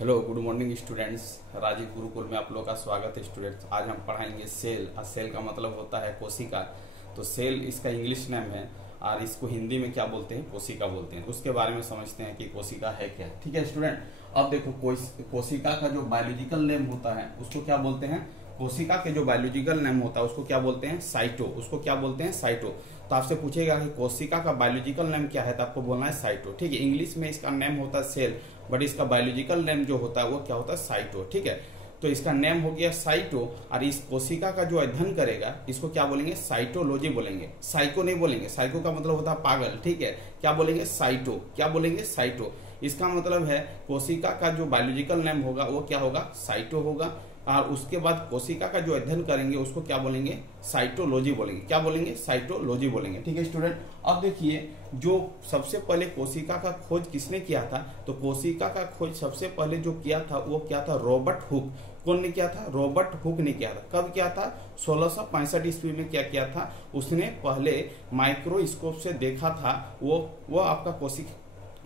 Hello good morning students. Rajiv Gurukul में आप लोगों का स्वागत है स्टूडेंट्स। आज हम पढ़ाएंगे सेल। और सेल का मतलब होता है कोशिका। तो सेल इसका इंग्लिश नेम है और इसको हिंदी में क्या बोलते हैं, कोशिका बोलते हैं। उसके बारे में समझते हैं कि कोशिका है क्या। ठीक है स्टूडेंट, अब देखो कोशिका का जो बायोलॉजिकल नेम होता है उसको क्या बोलते हैं। कोशिका के जो बायोलॉजिकल नेम होता है उसको क्या बोलते हैं, साइटो। उसको क्या बोलते हैं, साइटो। तो आपसे पूछेगा कि कोशिका का बायोलॉजिकल नेम क्या है, तो आपको बोलना है साइटो। ठीक है, इंग्लिश में इसका नेम होता है सेल, बट इसका बायोलॉजिकल नेम जो होता है वो क्या होता है, साइटो। ठीक है, तो इसका नेम हो गया साइटो। और इस कोशिका का जो अध्ययन करेगा इसको क्या बोलेंगे, साइटोलॉजी बोलेंगे। साइको नहीं बोलेंगे, साइको का मतलब होता है पागल। ठीक है, क्या बोलेंगे, साइटो। क्या बोलेंगे, साइटो। इसका मतलब है कोशिका का जो बायोलॉजिकल नेम होगा वो क्या होगा, साइटो होगा। और उसके बाद कोशिका का जो अध्ययन करेंगे उसको क्या बोलेंगे, साइटोलॉजी बोलेंगे। क्या बोलेंगे, साइटोलॉजी बोलेंगे। ठीक है स्टूडेंट, अब देखिए जो सबसे पहले कोशिका का खोज किसने किया था, तो कोशिका का खोज सबसे पहले जो किया था वो क्या था, रॉबर्ट हुक। कौन ने किया था, रॉबर्ट हुक ने किया था। कब किया था, 1665 ईस्वी में क्या किया था, उसने पहले माइक्रोस्कोप से देखा था। वो आपका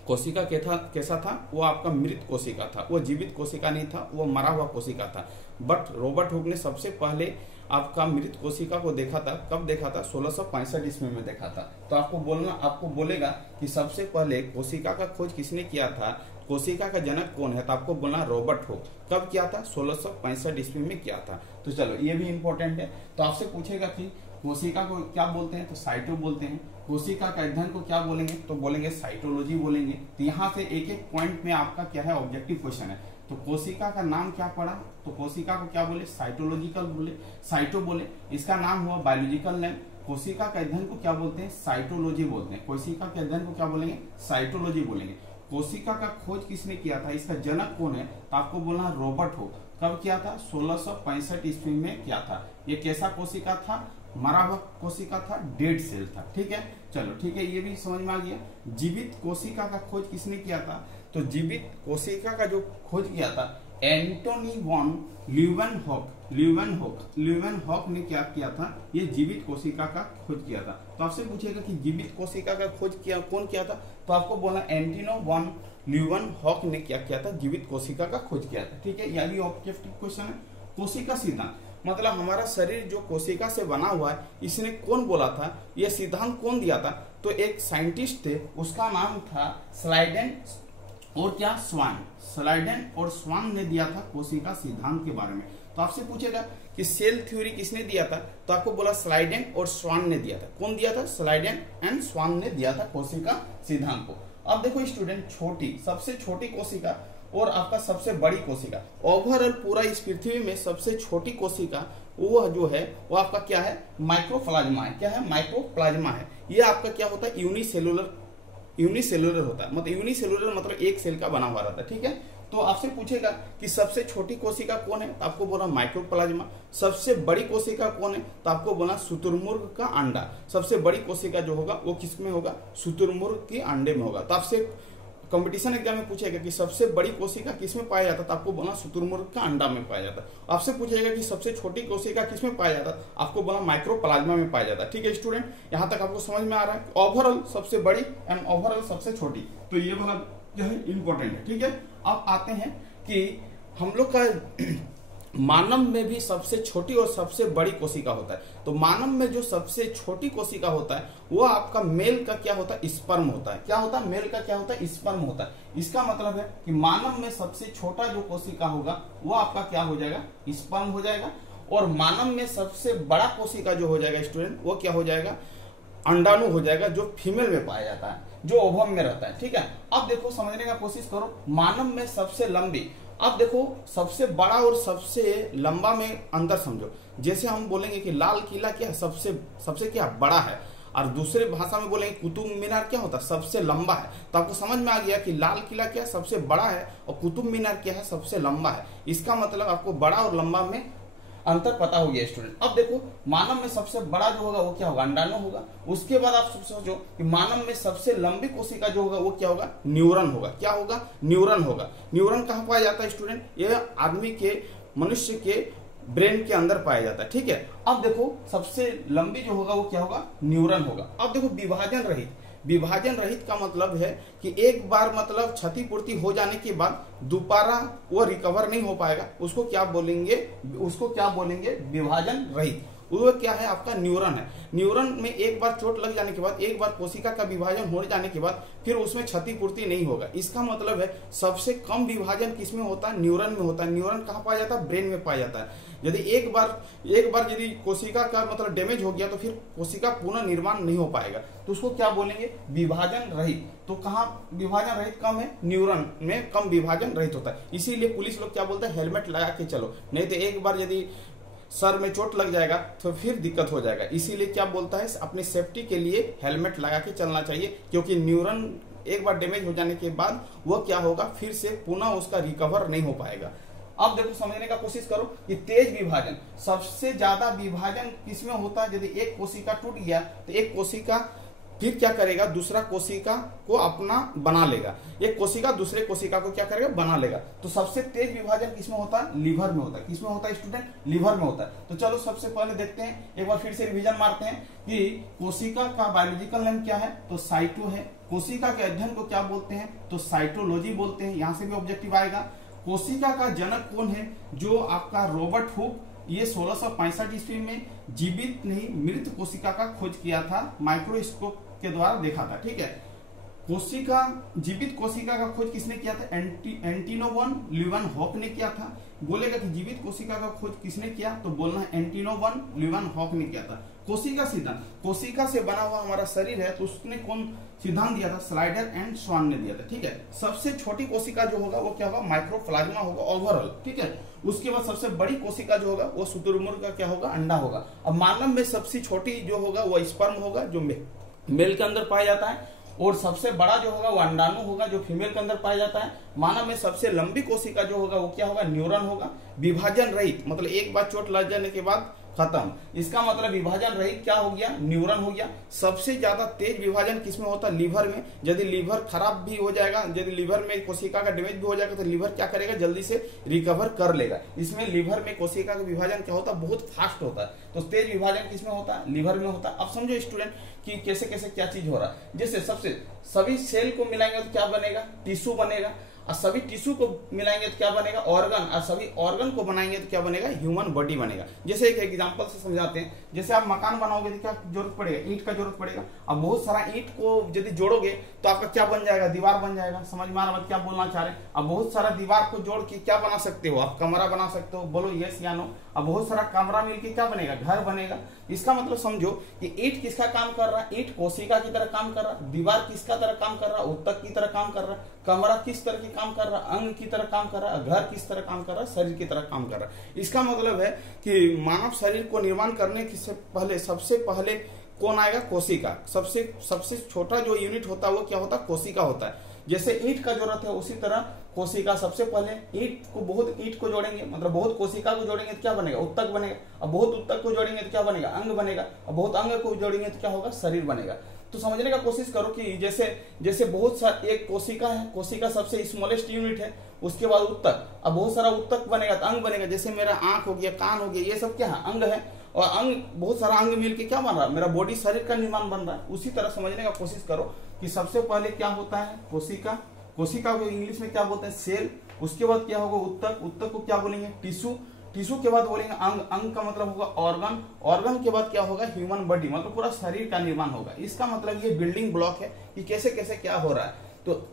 कोशिका कैसा था, वो आपका मृत कोशिका था, वो जीवित कोशिका नहीं था, वो मरा हुआ कोशिका था। बट रॉबर्ट हुक ने सबसे पहले आपका मृत कोशिका को देखा था। कब देखा था, 1665 ईस्वी में देखा था। तो आपको बोलेगा कि सबसे पहले कोशिका का खोज किसने किया था, कोशिका का जनक कौन है, तो आपको बोलना रॉबर्ट हुक। कब किया था, 1665 ईस्वी में किया था। तो चलो ये भी इंपॉर्टेंट है। तो आपसे पूछेगा कि कोशिका को क्या बोलते हैं, तो साइटो बोलते हैं। कोशिका का अध्ययन को क्या बोलेंगे, तो बोलेंगे साइटोलॉजी बोलेंगे। तो यहाँ से एक एक पॉइंट में आपका क्या है, ऑब्जेक्टिव क्वेश्चन है। तो कोशिका का नाम क्या पड़ा, तो कोशिका को क्या बोले, साइटोलॉजिकल बोले, साइटो बोले। इसका नाम हुआ बायोलॉजिकल नेम। कोशिका का अध्ययन को क्या बोलते हैं, साइटोलॉजी बोलते हैं। कोशिका के अध्ययन को क्या बोलेंगे, साइटोलॉजी बोलेंगे। कोशिका का खोज किसने किया था, इसका जनक कौन है, तो आपको बोलना रॉबर्ट हुक। कब किया था, 1665 ईस्वी में किया था। ये कैसा कोशिका था, मरा हुआ कोशिका था, डेड सेल था। ठीक है, चलो ठीक है, ये भी समझ में आ गया। जीवित कोशिका का खोज किसने किया था, तो जीवित कोशिका का जो खोज किया था एंटोनी वॉन ल्यूवेनहॉक ने क्या किया था, ये जीवित कोशिका का खोज किया था। तो आपसे पूछेगा कि जीवित कोशिका का खोज कौन किया था, तो आपको बोला एंटोनी वॉन ल्यूवेनहॉक ने क्या किया था, जीवित कोशिका का खोज किया था। ठीक है, यह भी ऑब्जेक्टिव क्वेश्चन है। कोशिका सिद्धांत मतलब हमारा शरीर जो कोशिका से बना हुआ है, इसने कौन बोला था, यह सिद्धांत कौन दिया था, तो एक साइंटिस्ट थे, उसका नाम था स्लाइडेन और क्या, स्वान। स्लाइडेन और स्वान ने दिया था कोशिका सिद्धांत के बारे में। तो आपसे पूछेगा कि सेल थ्योरी किसने दिया था, तो आपको बोला स्लाइडेन और स्वान ने दिया था। कौन दिया था, स्लाइडेन एंड स्वान ने दिया था कोशिका सिद्धांत को। अब देखो स्टूडेंट, सबसे छोटी कोशिका और आपका सबसे बड़ी कोशिका, ओवरऑल पूरा इस पृथ्वी में सबसे छोटी कोशिका वो जो है वो आपका क्या है, माइक्रोप्लाज्मा है। क्या है, माइक्रोप्लाज्मा है। ये आपका क्या होता है, यूनिसेलुलर होता है। मतलब यूनिसेलुलर मतलब एक सेल का बना हुआ रहता है। ठीक है, तो आपसे पूछेगा कि सबसे छोटी कोशिका कौन है, तो आपको बोला माइक्रोप्लाज्मा। सबसे बड़ी कोशिका कौन है, तो आपको बोला शुतुरमुर्ग का अंडा। सबसे बड़ी कोशिका जो होगा वो किस में होगा, शुतुरमुर्ग के अंडे में होगा। तो आपसे कंपटीशन एग्जाम में पूछेगा कि सबसे बड़ी कोशिका किसमें पाया जाता, तो आपको बोला शुतुरमुर्ग का अंडा में पाया जाता। आपसे पूछेगा कि सबसे छोटी कोशिका किसमें पाया जाता, आपको बोला माइक्रोप्लाज्मा में पाया जाता। ठीक है स्टूडेंट, यहाँ तक आपको समझ में आ रहा है, ओवरऑल सबसे बड़ी एंड ओवरऑल सबसे छोटी। तो ये वाला जो है इंपॉर्टेंट है। ठीक है, अब आते हैं कि हम लोग का मानव में भी सबसे छोटी और सबसे बड़ी कोशिका होता है। तो मानव में जो सबसे छोटी कोशिका होता है वो आपका मेल का क्या होता है, स्पर्म होता है। क्या होता है, मेल का क्या होता है, स्पर्म होता है। इसका मतलब है कि मानव में सबसे छोटा जो कोशिका होगा वो आपका क्या हो जाएगा, स्पर्म हो जाएगा। और मानव में सबसे बड़ा कोशिका जो हो जाएगा स्टूडेंट, वो क्या हो जाएगा, अंडाणु हो जाएगा, जो फीमेल में पाया जाता है, जो ओवम में रहता है। ठीक है, अब देखो समझने का कोशिश करो, मानव में सबसे लंबी। अब देखो सबसे बड़ा और सबसे लंबा में अंतर समझो। जैसे हम बोलेंगे कि लाल किला क्या है, सबसे क्या बड़ा है, और दूसरे भाषा में बोलेंगे कुतुब मीनार क्या होता है, सबसे लंबा है। तो आपको समझ में आ गया कि लाल किला क्या सबसे बड़ा है और कुतुब मीनार क्या है, सबसे लंबा है। इसका मतलब आपको बड़ा और लंबा में अंतर पता हो गया स्टूडेंट। अब देखो मानव में सबसे बड़ा जो होगा वो क्या होगा, अंडाणु होगा। उसके बाद आप सोचो कि मानव में सबसे लंबी कोशिका जो होगा वो क्या होगा, न्यूरॉन होगा। क्या होगा, न्यूरॉन होगा। न्यूरॉन कहाँ पाया जाता है स्टूडेंट, ये आदमी के, मनुष्य के ब्रेन के अंदर पाया जाता है। ठीक है, अब देखो सबसे लंबी जो होगा वो क्या होगा, न्यूरॉन होगा। अब देखो विभाजन रहित विभाजन रहित का मतलब है कि एक बार मतलब क्षतिपूर्ति हो जाने के बाद दोबारा वो रिकवर नहीं हो पाएगा, उसको क्या बोलेंगे विभाजन रहित। वो क्या है, आपका न्यूरॉन है। न्यूरॉन में एक बार चोट लग जाने के बाद, एक बार कोशिका का विभाजन हो जाने के बाद फिर उसमें क्षतिपूर्ति नहीं होगा। इसका मतलब है सबसे कम विभाजन किसमें होता है, न्यूरॉन में होता है। न्यूरॉन कहाँ पाया जाता है, ब्रेन में पाया जाता है। यदि एक बार यदि कोशिका का मतलब डैमेज हो गया तो फिर कोशिका पुनः निर्माण नहीं हो पाएगा, तो उसको क्या बोलेंगे, विभाजन रहित। तो कहाँ विभाजन रहित कम है, न्यूरॉन में कम विभाजन रहित होता है। इसीलिए पुलिस लोग क्या बोलते हैं, हेलमेट लगा के चलो, नहीं तो एक बार यदि सर में चोट लग जाएगा तो फिर दिक्कत हो जाएगा। इसीलिए क्या बोलता है, अपनी सेफ्टी के लिए हेलमेट लगा के चलना चाहिए, क्योंकि न्यूरॉन एक बार डैमेज हो जाने के बाद वो क्या होगा, फिर से पुनः उसका रिकवर नहीं हो पाएगा। अब देखो समझने का कोशिश करो कि तेज विभाजन, सबसे ज्यादा विभाजन किसमें होता है। यदि एक कोशिका टूट गया तो एक कोशिका फिर क्या करेगा, दूसरा कोशिका को अपना बना लेगा, एक कोशिका दूसरे कोशिका को क्या करेगा, बना लेगा। तो सबसे तेज विभाजन किसमें होता है, लीवर में होता है। किसमें होता है स्टूडेंट, लीवर में होता है। तो चलो सबसे पहले देखते हैं, एक बार फिर से रिवीजन मारते हैं कि कोशिका का बायोलॉजिकल नेम क्या है, तो साइटो है। कोशिका के अध्ययन को क्या बोलते हैं, तो साइटोलॉजी बोलते हैं। यहां से भी ऑब्जेक्टिव आएगा। कोशिका का जनक कौन है, जो आपका रॉबर्ट हुक, ये 1665 ईस्वी में जीवित नहीं मृत कोशिका का खोज किया था, माइक्रोस्कोप के द्वारा देखा था। ठीक है, जीवित कोशिका का खोज किसने किया था, एंटिनो वन ल्यूवेनहॉक ने किया था। बोलेगा कि जीवित कोशिका का खोज किसने किया, तो बोलना है एंटिनो वन ल्यूवेनहॉक ने किया था। कोशिका सिद्धांत, कोशिका से बना हुआ हमारा शरीर है, तो उसने कौन सिद्धांत दिया था, स्लाइडर एंड स्वान ने दिया था। ठीक है, सबसे छोटी कोशिका जो होगा वो क्या होगा, माइक्रोप्लाज्मा होगा ओवरऑल। ठीक है, उसके बाद सबसे बड़ी कोशिका जो होगा वो शुतुरमुर्ग का क्या होगा, अंडा होगा। अब मानव में सबसे छोटी जो होगा वो स्पर्म होगा, जो मेल के अंदर पाया जाता है, और सबसे बड़ा जो होगा वो अंडाणु होगा, जो फीमेल के अंदर पाया जाता है। मानव में सबसे लंबी कोशिका जो होगा वो क्या होगा, न्यूरॉन होगा। विभाजन रहित मतलब एक बार चोट लग जाने के बाद खत्म, इसका मतलब विभाजन रहित क्या हो गया, न्यूरॉन हो गया। सबसे ज्यादा तेज विभाजन किसमें होता है, लीवर में। यदि लीवर खराब भी हो जाएगा, यदि लीवर में कोशिका का डैमेज भी हो जाएगा तो लीवर क्या करेगा, जल्दी से रिकवर कर लेगा। इसमें लीवर में कोशिका का विभाजन क्या होता है, बहुत फास्ट होता है। तो तेज विभाजन किसमें होता है, लीवर में होता है। अब समझो स्टूडेंट कि कैसे कैसे क्या चीज हो रहा है। जैसे सभी सेल को मिलाएंगे तो क्या बनेगा, टिश्यू बनेगा, और सभी टिश्यू को मिलाएंगे तो क्या बनेगा, ऑर्गन, और सभी ऑर्गन को बनाएंगे तो क्या बनेगा, ह्यूमन बॉडी बनेगा। जैसे एक एग्जांपल से समझाते हैं, जैसे आप मकान बनाओगे तो क्या जरूरत पड़ेगा, ईंट का जरूरत पड़ेगा। अब बहुत सारा ईंट को यदि जोड़ोगे तो आपका क्या बन जाएगा, दीवार बन जाएगा। समझ में आ रहा है क्या बोलना चाह रहे हैं। अब बहुत सारा दीवार को जोड़ के क्या बना सकते हो, आप कमरा बना सकते हो, बोलो यस या नो। अब बहुत सारा कमरा मिलके क्या बनेगा, घर बनेगा। इसका मतलब समझो कि ईंट किसका काम कर रहा है, ईंट कोशिका की तरह काम कर रहा है। दीवार किसका तरह काम कर रहा है, उत्तक की तरह काम कर रहा है। कमरा किस तरह की काम कर रहा है, अंग की तरह काम कर रहा है। घर किस तरह काम कर रहा है, शरीर की तरह काम कर रहा है। इसका मतलब है कि मानव शरीर को निर्माण करने से पहले सबसे पहले कौन आएगा, कोशिका। सबसे छोटा जो यूनिट होता है वो क्या होता है, कोशिका होता है। जैसे ईंट का जरूरत है उसी तरह कोशिका। सबसे पहले बहुत ईंट को जोड़ेंगे, मतलब बहुत कोशिका को जोड़ेंगे तो क्या बनेगा, उत्तक बनेगा। अब बहुत उत्तक को जोड़ेंगे तो क्या बनेगा, अंग बनेगा। अब बहुत अंग को जोड़ेंगे तो क्या होगा, शरीर बनेगा। तो समझने का कोशिश करो कि जैसे बहुत सारा एक कोशिका है, कोशिका सबसे स्मॉलेस्ट यूनिट है, उसके बाद उत्तक। अब बहुत सारा उत्तक बनेगा तो अंग बनेगा। जैसे मेरा आंख हो गया, कान हो गया, ये सब क्या है, अंग है। और अंग, बहुत सारा अंग मिलके क्या बन रहा है, मेरा बॉडी, शरीर का निर्माण बन रहा है। उसी तरह समझने का कोशिश करो कि सबसे पहले क्या होता है, कोशिका। कोशिका को इंग्लिश में क्या बोलते हैं, सेल। उसके बाद क्या होगा, उत्तक। उत्तक को क्या बोलेंगे, टिश्यू। टिश्यू के बाद बोलेंगे अंग। अंग का मतलब होगा ऑर्गन। ऑर्गन के बाद क्या होगा, ह्यूमन बॉडी, मतलब पूरा शरीर का निर्माण होगा। इसका मतलब ये बिल्डिंग ब्लॉक है कि कैसे कैसे क्या हो रहा है। तो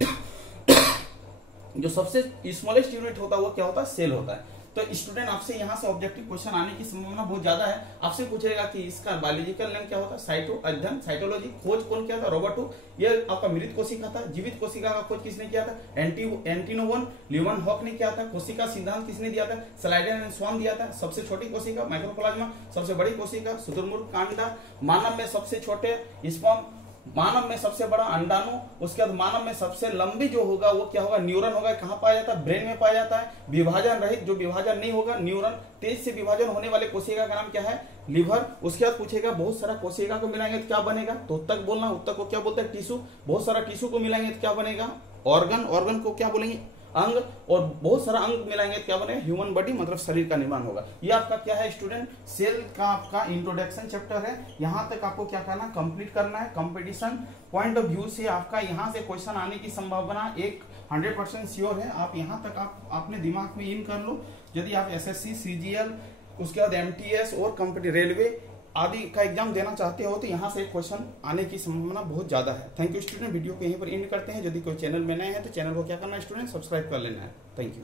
जो सबसे स्मॉलेस्ट यूनिट होता है वो क्या होता है, सेल होता है। तो स्टूडेंट आपसे यहाँ से ऑब्जेक्टिव क्वेश्चन आने की संभावना बहुत ज्यादा है। आपसे पूछेगा कि इसका बायोलॉजिकल नेम क्या होता है, साइटो अध्ययन, साइटोलॉजी। खोज कौन किया था, रॉबर्ट हुक। ये आपका मृत कोशिका था। जीवित कोशिका का खोज किसने किया था, एंटिनो वन ल्यूवेनहॉक ने किया था। कोशिका सिद्धांत किसने दिया था, स्लाइडर एंड स्वान दिया था। सबसे छोटी कोशिका माइक्रोप्लाज्मा, सबसे बड़ी कोशिका शुतुरमुर्ग का अंडा। मानव में सबसे छोटे स्पर्म, मानव में सबसे बड़ा अंडाणु। उसके बाद मानव में सबसे लंबी जो होगा वो क्या होगा, न्यूरॉन होगा। कहाँ पाया जाता है, ब्रेन में पाया जाता है। विभाजन रहित, जो विभाजन नहीं होगा, न्यूरॉन। तेज से विभाजन होने वाले कोशिका का नाम क्या है, लीवर। उसके बाद पूछेगा बहुत सारा कोशिका को मिलाएंगे तो क्या बनेगा, तो उत्तक बोलना। उत्तक को क्या बोलते हैं, टिश्यू। बहुत सारा टिश्यू को मिलाएंगे तो क्या बनेगा, ऑर्गन। ऑर्गन को क्या बोलेंगे, अंग और बहुत सारा अंग मिलाएंगे क्या बनेगा, ह्यूमन बॉडी मतलब शरीर का निर्माण होगा। ये आपका क्या है स्टूडेंट, सेल का आपका इंट्रोडक्शन चैप्टर है। यहाँ तक आपको क्या करना, कंप्लीट करना है। कंपटीशन पॉइंट ऑफ व्यू से आपका यहाँ से क्वेश्चन आने की संभावना 100% श्योर है। आप यहाँ तक आपने दिमाग में इन कर लो। यदि आप एसएससी, सीजीएल, उसके बाद एमटीएस और कंपनी रेलवे आदि का एग्जाम देना चाहते हो तो यहाँ से क्वेश्चन आने की संभावना बहुत ज्यादा है। थैंक यू स्टूडेंट, वीडियो को यहीं पर एंड करते हैं। यदि कोई चैनल में नए हैं तो चैनल को क्या करना है स्टूडेंट, सब्सक्राइब कर लेना है। Thank you.